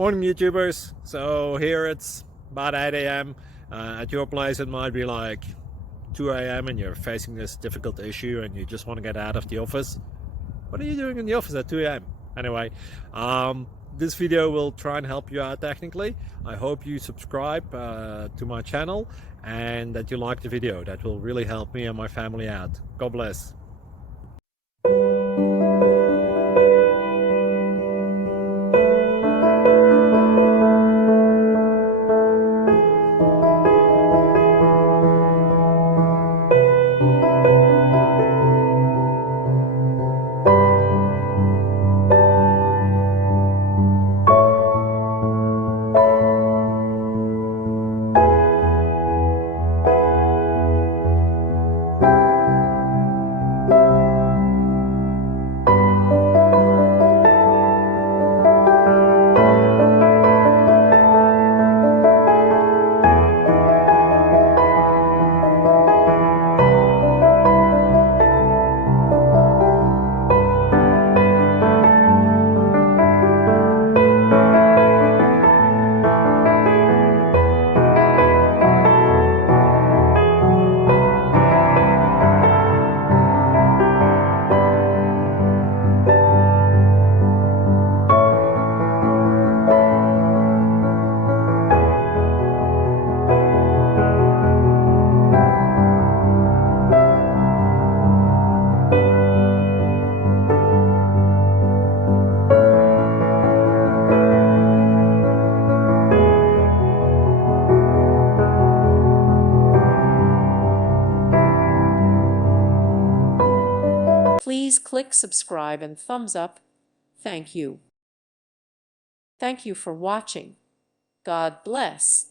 Morning YouTubers. So here it's about 8 a.m. At your place it might be like 2 a.m. and you're facing this difficult issue and you just want to get out of the office. What are you doing in the office at 2 a.m.? Anyway, this video will try and help you out technically. I hope you subscribe to my channel and that you like the video. That will really help me and my family out. God bless. Please click subscribe and thumbs up. Thank you. Thank you for watching. God bless.